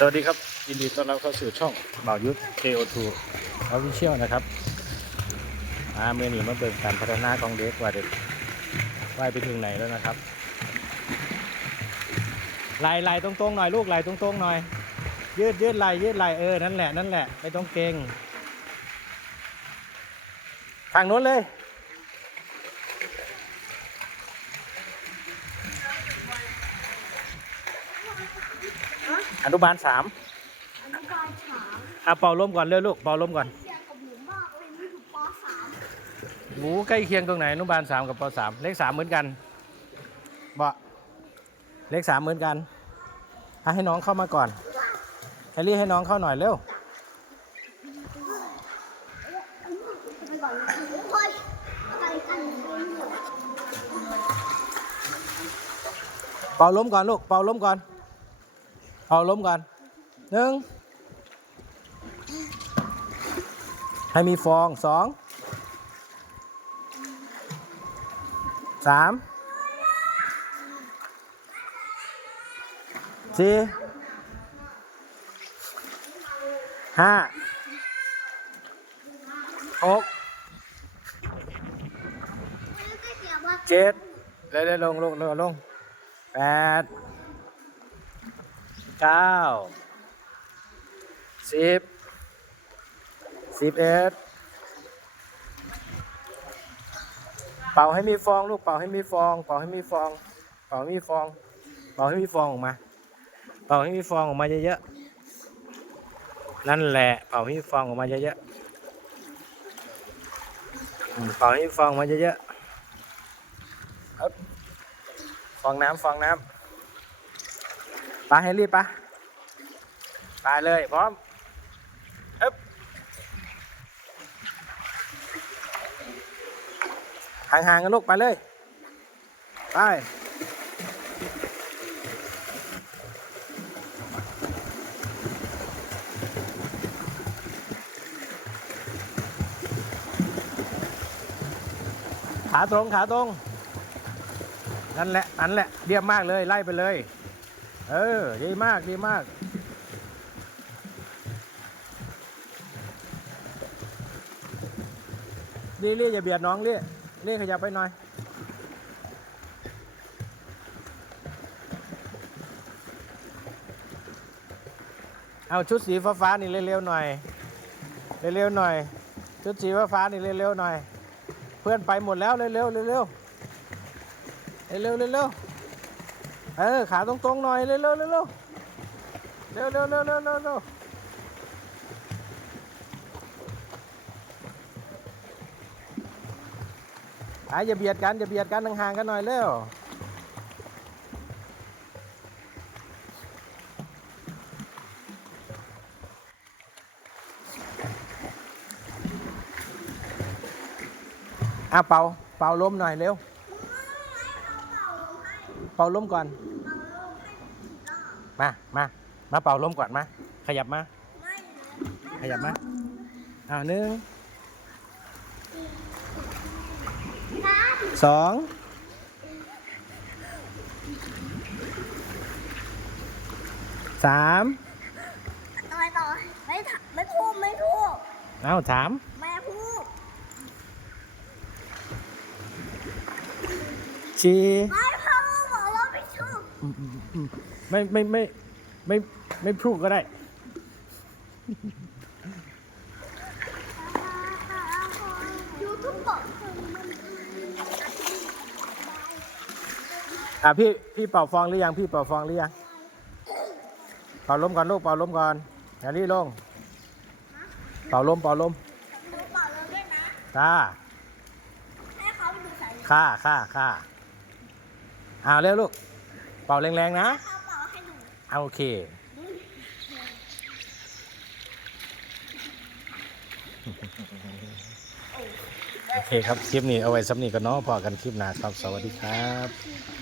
สวัสดีครับ ยินดีต้อนรับเข้าสู่ช่องบ่าวยุทธ KO2 Official นะครับอาเมื่อนี้มาเบิ่งการพัฒนาของเด็กว่าเด็กว่ายไปถึงไหนแล้วนะครับไหลไหลตรงๆหน่อยลูกไหลตรงๆหน่อย ยืดยืดไหลยืดไหลเออนั่นแหละนั่นแหละไม่ต้องเก่งทางโน้นเลย อนุบาลสามอนุบาลสามอะเป่าลมก่อนเร็วลูกเป่าลมก่อนเชียร์กับหนูมากเลยนี่อยู่ปสามหมูใกล้เคียงตรงไหนอนุบาลสามกับปสามเลขสามเหมือนกันบะเลขสามเหมือนกันอะให้น้องเข้ามาก่อนแฮร์รี่ให้น้องเข้าหน่อยเร็วไปก่อนนะโอ้ยอะไรกันเนี่ยเป่าลมก่อนลูกเป่าลมก่อน เป่าลมก่อนหนึ่งให้มีฟองสองสามสี่ห้าหกก็เกี่ยวว่าเจ็ดเร็วๆลงลงลงลงแปด เก้าสิบสิบเอ็ดเป่าให้มีฟองลูกเป่าให้มีฟอง เป่าให้มีฟอง เป่าให้มีฟอง เป่าให้มีฟองออกมา เป่าให้มีฟองออกมาเยอะๆนั่นแหละ เป่าให้มีฟองออกมาเยอะๆเป่าให้มีฟองมาเยอะๆฟองน้ำฟองน้ำ ปาให้รีบปะไปเลยพร้อมอึ๊บห่างๆกันลูกไปเลย ไปขาตรงขาตรงนั่นแหละนั่นแหละเรียบมากเลยไล่ไปเลย เออ ดีมากดีมากนี่เรียอย่าเบียดน้องเรียเรียขยับไปหน่อย เอาชุดสีฟ้าๆนี่เร็วๆหน่อย เร็วๆหน่อย ชุดสีฟ้าๆนี่เร็วๆหน่อย เพื่อนไปหมดแล้วเร็วๆเร็วๆเร็วๆเร็วเร็ว เออ ขาตรงๆหน่อย เร็วๆเร็วๆเร็วๆเร็วเร็วเร็วๆอะอย่าเบียดกัน อย่าเบียดกันห่างๆกันหน่อยเร็วอะเป่า เป่าล้มหน่อยเร็ว เป่าลมก่อน มา มา มาเป่าลมก่อนมา ขยับมา ขยับมาอ้าวหนึ่งสองสามต่อต่อไม่ถไม่พูดไม่พูดเอ้าสามแม่พูดสี่ ไม่ไม่ไม่ไม่ไม่พูดก็ได้ ยูทูบบอกอะพี่พี่เป่าฟองหรือยังพี่เป่าฟองหรือยังเป่าลมก่อนลูกเป่าลมก่อนอย่ารีบลง เป่าลมเป่าลมดูบอกเลยด้วยนะ ค่าให้เขาไปดูสาย ค่าค่าค่าอ้าวเร็วลูก เป่าแรงๆนะเขาบอกให้ดูเอาโอเค โอเคครับ คลิปนี้เอาไว้สำนีกันเนาะพอกันคลิปหน้าครับ สวัสดีครับคือ